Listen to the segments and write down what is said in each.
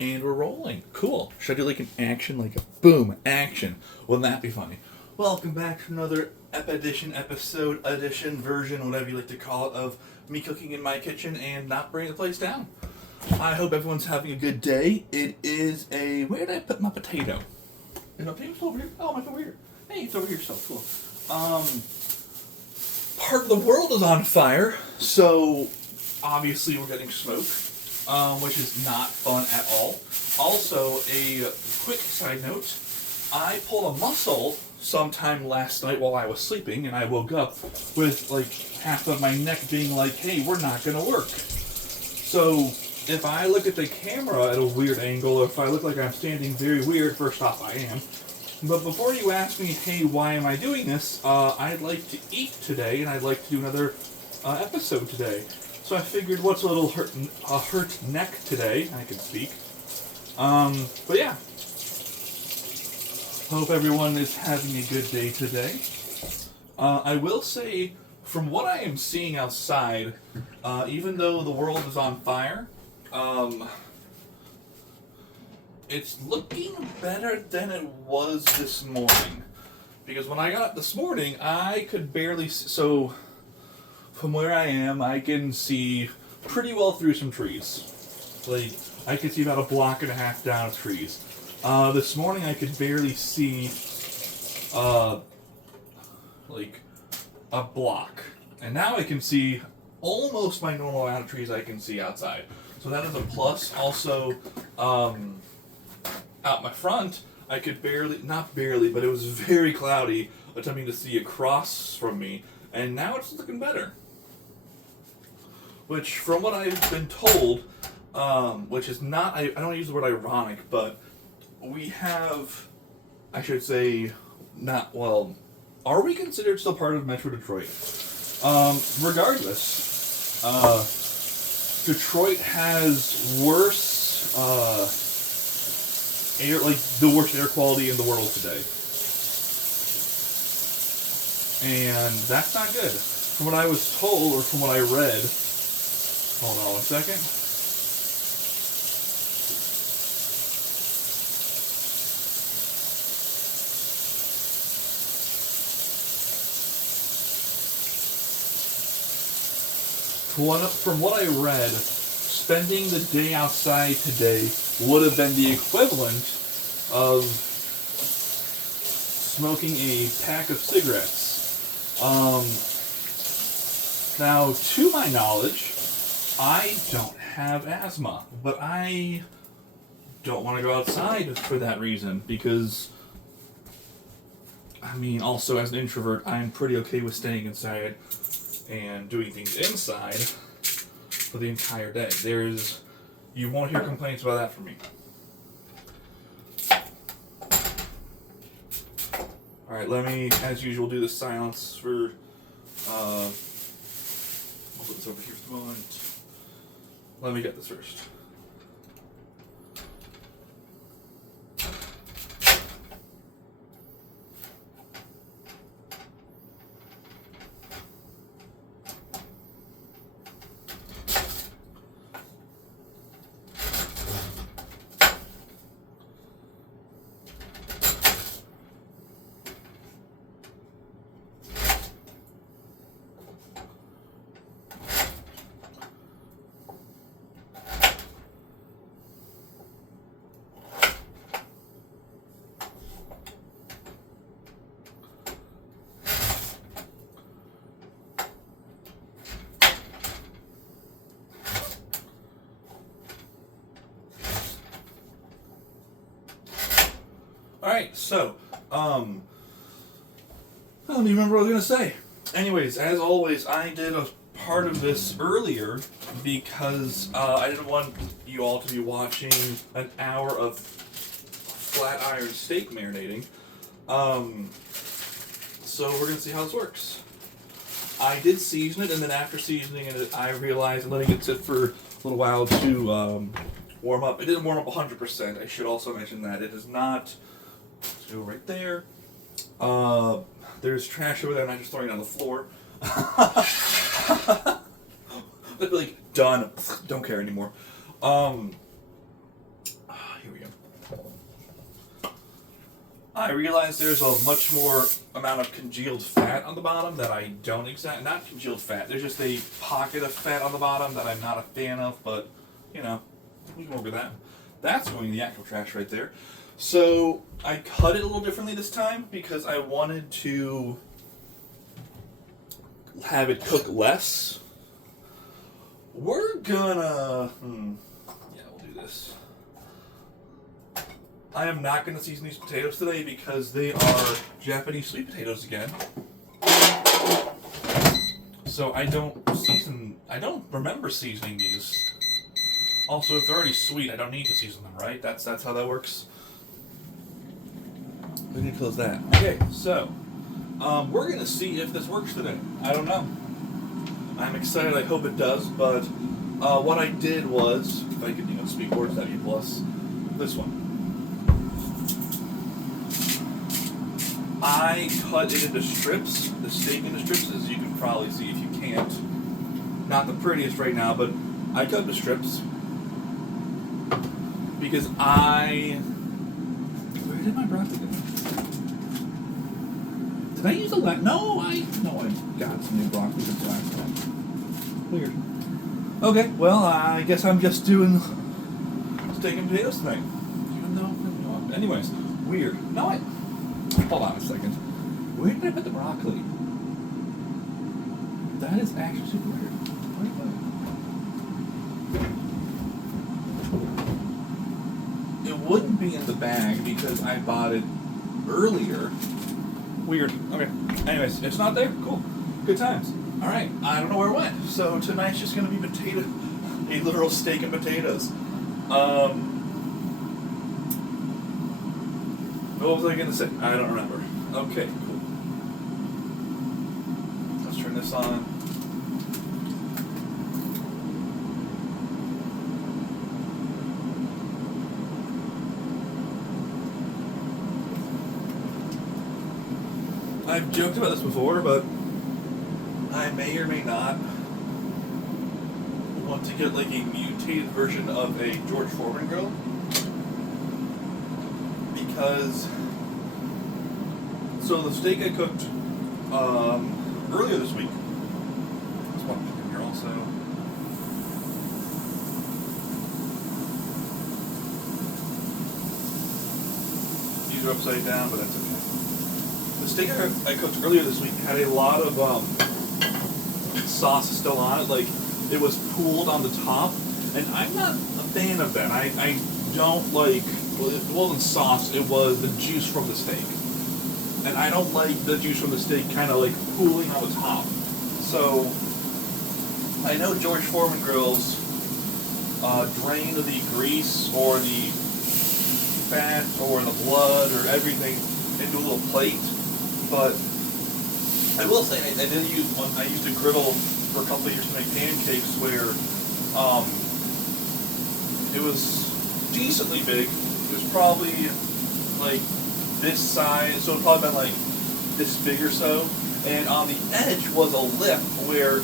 And we're rolling. Cool. Should I do like an action, like a boom, action? Wouldn't that be funny? Welcome back to another episode edition, version, whatever you like to call it, of me cooking in my kitchen and not bringing the place down. I hope everyone's having a good day. It is a. Where did I put my potato? Is my potato still over here? Oh, my over here. Hey, it's over here still. Cool. Part of the world is on fire, so obviously we're getting smoke, which is not fun at all. Also, a quick side note, I pulled a muscle sometime last night while I was sleeping, and I woke up with like half of my neck being like, hey, we're not going to work. So if I look at the camera at a weird angle, or if I look like I'm standing very weird, first off, I am. But before you ask me, hey, why am I doing this, I'd like to eat today, and I'd like to do another episode today. So I figured, what's a little hurt neck today? I can speak. But yeah. Hope everyone is having a good day today. I will say, from what I am seeing outside, even though the world is on fire, it's looking better than it was this morning. Because when I got up this morning, I could barely so from where I am, I can see pretty well through some trees. Like, I could see about a block and a half down of trees. This morning I could barely see, like, a block. And now I can see almost my normal amount of trees I can see outside. So that is a plus. Also, out my front, I could not barely, but it was very cloudy, attempting to see across from me, and now it's looking better. Which, from what I've been told, which is not, I don't use the word ironic, but we have, I should say, not, well, are we considered still part of Metro Detroit? Regardless, Detroit has worse, air, like the worst air quality in the world today, and that's not good. From what I was told, or from what I read, hold on one second. From what I read, spending the day outside today would have been the equivalent of smoking a pack of cigarettes. Now, to my knowledge, I don't have asthma, but I don't want to go outside for that reason, because, I mean, also as an introvert, I'm pretty okay with staying inside and doing things inside for the entire day. You won't hear complaints about that from me. Alright, let me, as usual, do the silence for, I'll put this over here for the moment. Let me get this first. Alright, so, I don't even remember what I was going to say. Anyways, as always, I did a part of this earlier because I didn't want you all to be watching an hour of flat iron steak marinating. So we're going to see how this works. I did season it, and then after seasoning it, I realized letting it sit for a little while to warm up. It didn't warm up 100%. I should also mention that. It is not... Let's go right there. There's trash over there, and I'm just throwing it on the floor. Like, done. Don't care anymore. Here we go. I realize there's a much more amount of congealed fat on the bottom that I don't not congealed fat. There's just a pocket of fat on the bottom that I'm not a fan of, but you know, we can work with that. That's going in the actual trash right there. So I cut it a little differently this time because I wanted to have it cook less. We're gonna, yeah, we'll do this. I am not gonna season these potatoes today because they are Japanese sweet potatoes again. So I don't remember seasoning these. Also, if they're already sweet, I don't need to season them, right? That's how that works. We need to close that. Okay, so we're gonna see if this works today. I don't know. I'm excited. I hope it does. But what I did was, if I could, speak words that you plus this one. I cut it into strips, the steak into strips, as you can probably see if you can't. Not the prettiest right now, but I cut into strips because where did my broccoli go? Did I use a No, I got some new broccoli since the last time. Weird. Okay, well, I guess I'm just doing steak and potatoes tonight. Even though, anyways, weird. No, hold on a second. Where did I put the broccoli? That is actually super weird. It wouldn't be in the bag because I bought it earlier. Weird. Okay. Anyways, it's not there. Cool. Good times. All right. I don't know where it went. So tonight's just gonna be a literal steak and potatoes. What was I gonna say? I don't remember. Okay. Cool. Let's turn this on. I've joked about this before, but I may or may not want to get like a mutated version of a George Foreman grill because so the steak I cooked earlier this week. There's one in here also. These are upside down, but that's okay. The steak I cooked earlier this week had a lot of sauce still on it, like it was pooled on the top, and I'm not a fan of that. I don't like, well, it wasn't sauce, it was the juice from the steak. And I don't like the juice from the steak kind of like pooling on the top. So, I know George Foreman grills drain the grease or the fat or the blood or everything into a little plate. But I will say I did use one. I used a griddle for a couple of years to make pancakes where it was decently big. It was probably like this size, so it probably been like this big or so. And on the edge was a lip where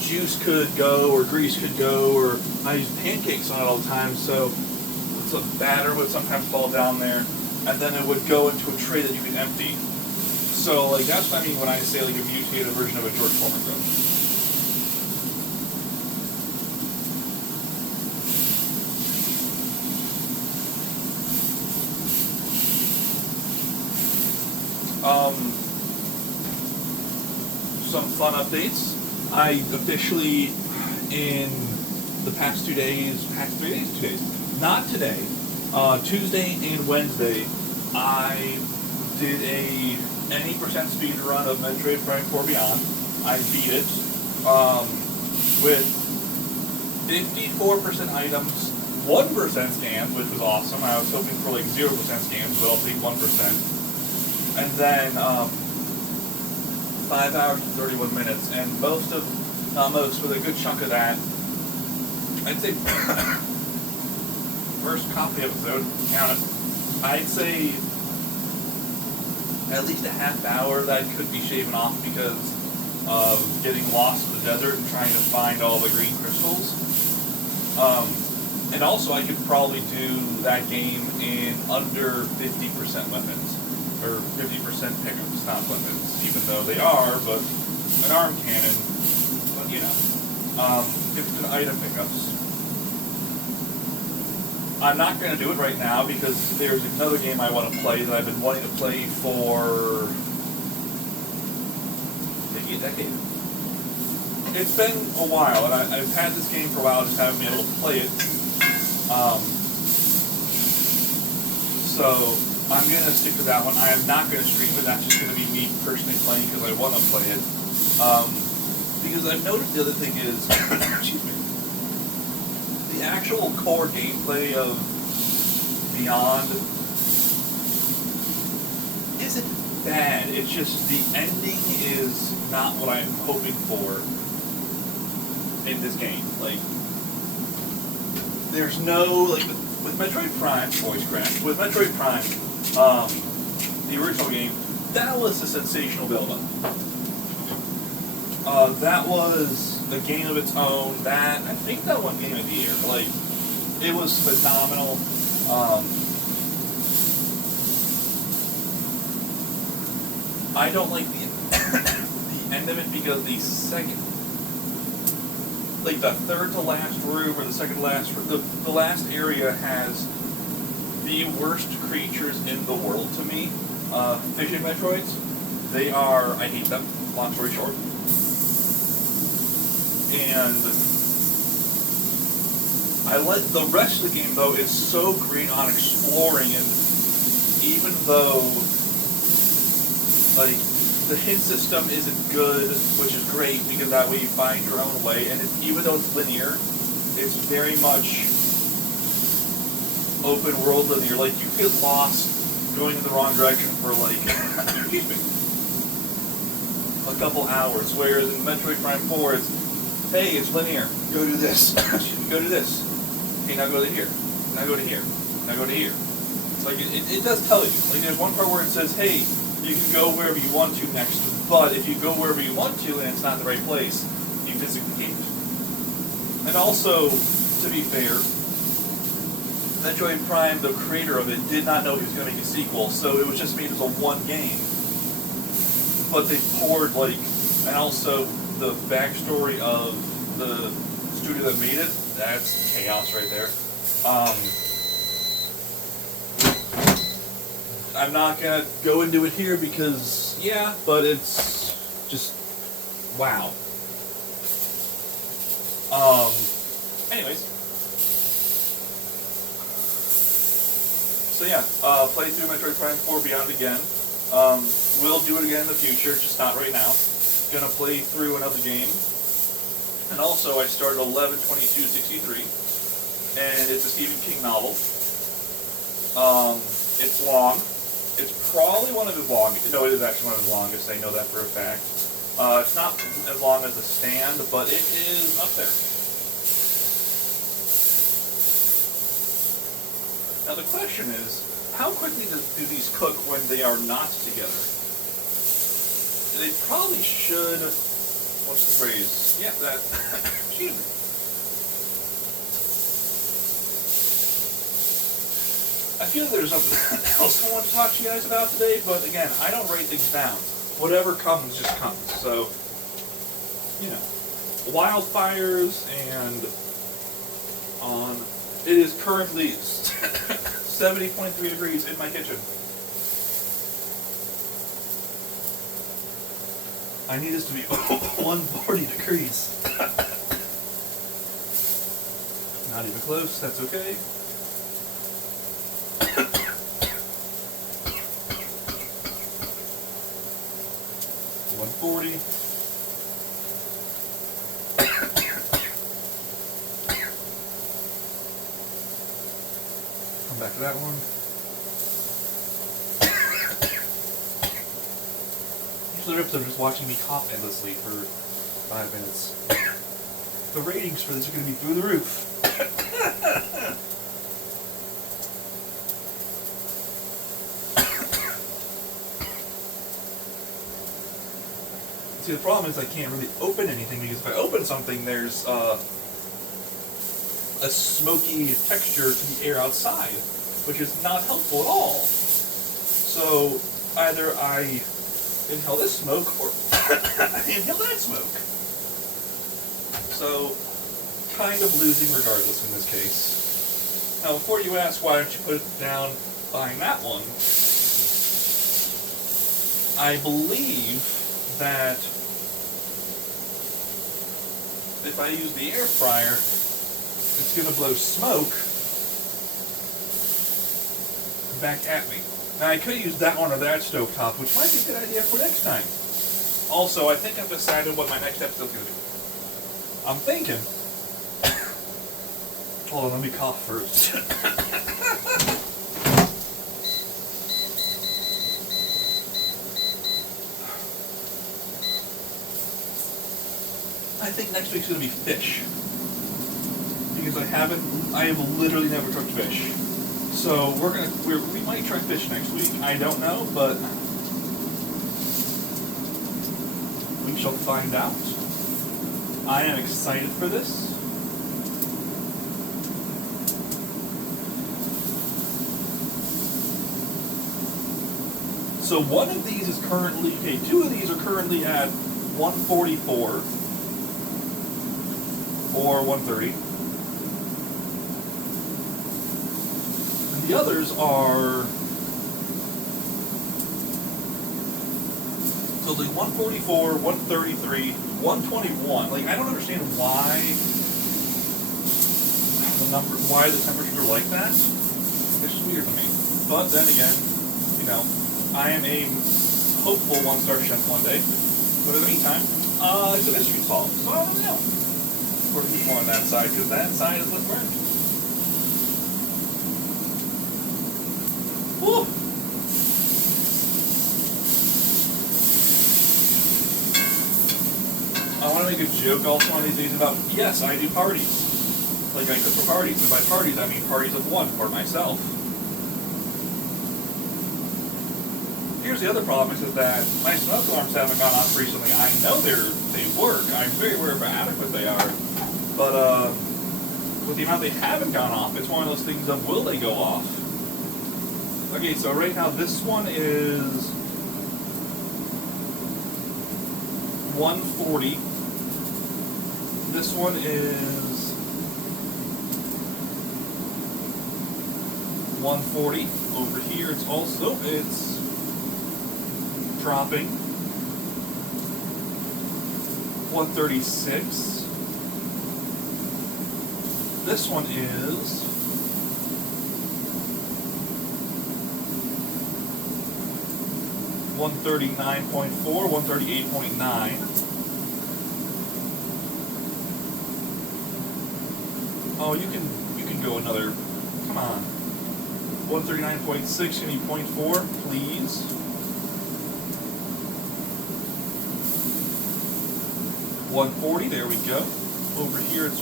juice could go or grease could go, or I used pancakes on it all the time, so the batter would sometimes fall down there. And then it would go into a tray that you could empty. So, like, that's what I mean when I say, like, a mutated version of a George Foreman grill. Some fun updates. I officially, in the past 2 days, not today, Tuesday and Wednesday, I did a any percent speed run of Metroid Prime 4 Beyond. I beat it with 54% items, 1% scans, which was awesome. I was hoping for like 0% scans, but I'll take 1%. And then 5 hours and 31 minutes, and with a good chunk of that, I'd say first coffee episode, count it, I'd say at least a half hour that could be shaven off because of getting lost in the desert and trying to find all the green crystals. And And also, I could probably do that game in under 50% weapons. Or 50% pickups, not weapons. Even though they are, but an arm cannon, but you know. 50% item pickups. I'm not going to do it right now because there's another game I want to play that I've been wanting to play for maybe a decade. It's been a while, and I've had this game for a while, just haven't been able to play it. So I'm going to stick to that one. I am not going to stream it. That's just going to be me personally playing because I want to play it. Because I've noticed the other thing is, excuse me, the actual core gameplay of Beyond isn't bad. It's just the ending is not what I'm hoping for in this game. Like, there's no, like, with Metroid Prime, voice crack, with Metroid Prime, the original game, that was a sensational build-up. That was a game of its own. That, I think that won Game of the Year. Like, it was phenomenal. I don't like the end of it because the second, like the third to last room or the second to last room, the last area has the worst creatures in the world to me. Fishing Metroids. They are, I hate them, long story short. And the rest of the game, though, is so great on exploring, and even though, like, the hint system isn't good, which is great, because that way you find your own way, and even though it's linear, it's very much open world linear. Like, you get lost going in the wrong direction for, like, excuse me, a couple hours, whereas in Metroid Prime 4, it's, hey, it's linear. Go do this. Go do this. Okay, now go to here. Now go to here. Now go to here. It's like, it does tell you. Like, there's one part where it says, hey, you can go wherever you want to next, but if you go wherever you want to and it's not the right place, you physically can't. And also, to be fair, Metroid Prime, the creator of it, did not know he was going to make a sequel, so it was just made as a one game. But they poured, like, and also the backstory of the studio that made it, that's chaos right there. I'm not going to go into it here because, yeah, but it's just, wow. Anyways. So yeah, play through Metroid Prime 4 Beyond again. We'll do it again in the future, just not right now. Gonna play through another game. And also, I started 11/22/63, and it's a Stephen King novel. It's long. It's probably one of his longest. No, it is actually one of his longest. I know that for a fact. It's not as long as The Stand, but it is up there. Now the question is, how quickly do these cook when they are not together? They probably should. What's the phrase? Yeah, that. Excuse me. I feel like there's something else I want to talk to you guys about today, but again, I don't write things down. Whatever comes, just comes. So, you know, wildfires and on. It is currently 70.3 degrees in my kitchen. I need this to be 140 degrees. Not even close, that's okay. 140. Come back to that one. Usually the episode just watching me cough endlessly for 5 minutes. The ratings for this are going to be through the roof. See, the problem is I can't really open anything because if I open something, there's a smoky texture to the air outside, which is not helpful at all. So either I inhale this smoke or I inhale that smoke. So kind of losing regardless in this case. Now before you ask why don't you put it down behind that one, I believe that if I use the air fryer, it's going to blow smoke back at me. Now I could use that one or that stovetop, which might be a good idea for next time. Also, I think I've decided what my next episode's going to be. I'm thinking... Hold on, let me cough first. I think next week's going to be fish. Because I have literally never cooked fish. So we might try fish next week. I don't know, but we shall find out. I am excited for this. So one of these is currently, two of these are currently at 144 or 130. And the others are, so like 144, 133, 121. Like, I don't understand why the temperatures are like that. It's just weird to me. But then again, you know, I am a hopeful one-star chef one day. But in the meantime, it's a mystery solved. So I don't know. We're going to keep more on that side, because that side is what's burned. Woo! I want to make a joke also one of these days about, yes, I do parties. Like, I cook for parties. And by parties, I mean parties of one, for myself. Here's the other problem, is that my smoke alarms haven't gone off recently. I know they work. I'm very aware of how adequate they are. But with the amount they haven't gone off, it's one of those things of, will they go off? Okay, so right now this one is 140. This one is 140. Over here it's dropping. 136. This one is 139.4, 138.9. Oh, you can go another. Come on. 139.6, give me 0.4, please. 140, there we go. Over here it's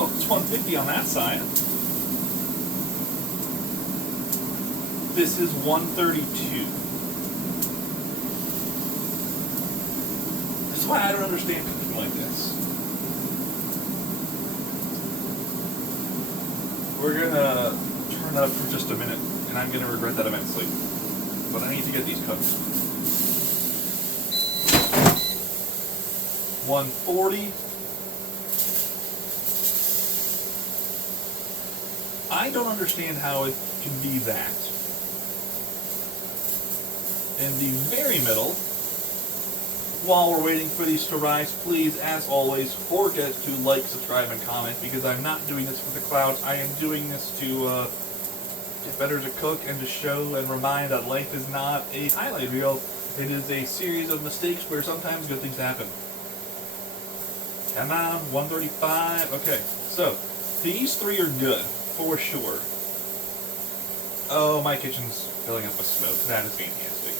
it's 150 on that side. This is 132. This is why I don't understand cooking like this. We're gonna turn that up for just a minute, and I'm gonna regret that immensely. But I need to get these cooked. 140. I don't understand how it can be that. In the very middle, while we're waiting for these to rise, please, as always, forget to like, subscribe, and comment, because I'm not doing this for the clout. I am doing this to get better to cook and to show and remind that life is not a highlight reel. It is a series of mistakes where sometimes good things happen. Come on, 135. Okay, so these three are good, for sure. Oh, my kitchen's filling up with smoke. That is fantastic.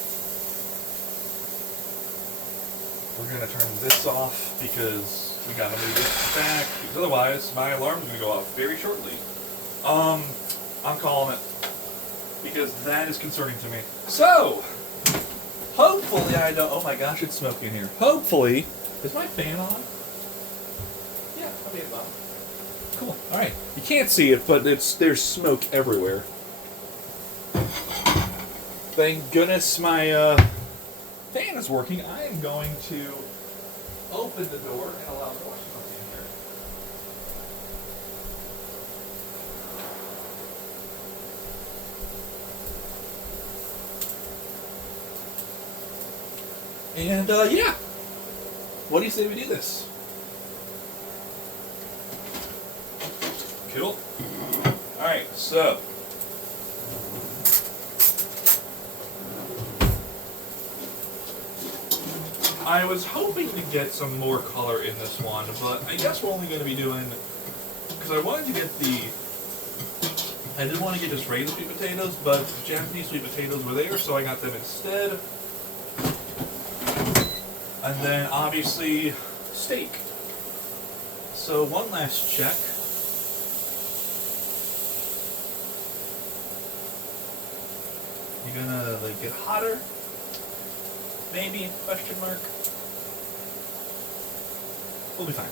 We're going to turn this off because we got to move this back, because otherwise my alarm's going to go off very shortly. I'm calling it, because that is concerning to me. So, hopefully oh my gosh, it's smoky in here. Hopefully, is my fan on? Yeah, I'll be at the bottom. Cool. All right. You can't see it, but there's smoke everywhere. Thank goodness my fan is working. I am going to open the door and allow more smoke in here. And yeah, what do you say we do this? Cool. All right, so I was hoping to get some more color in this one, but I guess we're only going to be doing, because I wanted to get I didn't want to get just regular sweet potatoes, but Japanese sweet potatoes were there, so I got them instead. And then obviously steak. So one last check. You're gonna like get hotter? Maybe? Question mark. We'll be fine.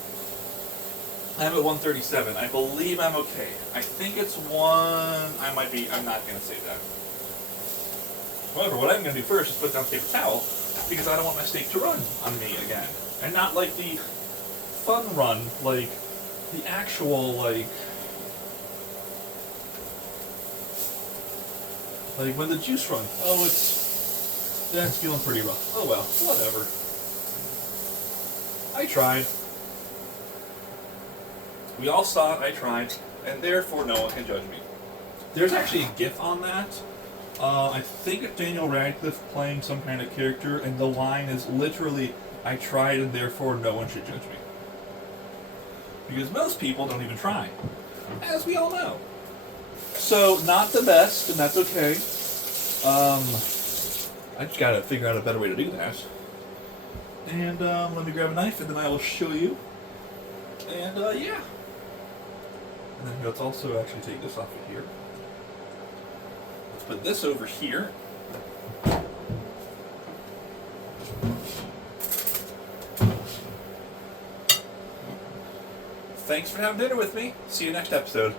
I'm at 137. I believe I'm okay. I think it's I'm not gonna say that. However, what I'm gonna do first is put down paper towel, because I don't want my steak to run on me again. And not like the fun run, like the actual like when the juice runs. Oh, that's feeling pretty rough. Oh well, whatever. I tried. We all saw it, I tried, and therefore no one can judge me. There's actually a GIF on that. I think it's Daniel Radcliffe playing some kind of character, and the line is literally, I tried and therefore no one should judge me. Because most people don't even try, as we all know. So, not the best, and that's okay. I just gotta figure out a better way to do that. And let me grab a knife, and then I will show you. And yeah. And then let's also actually take this off of here. Let's put this over here. Thanks for having dinner with me. See you next episode.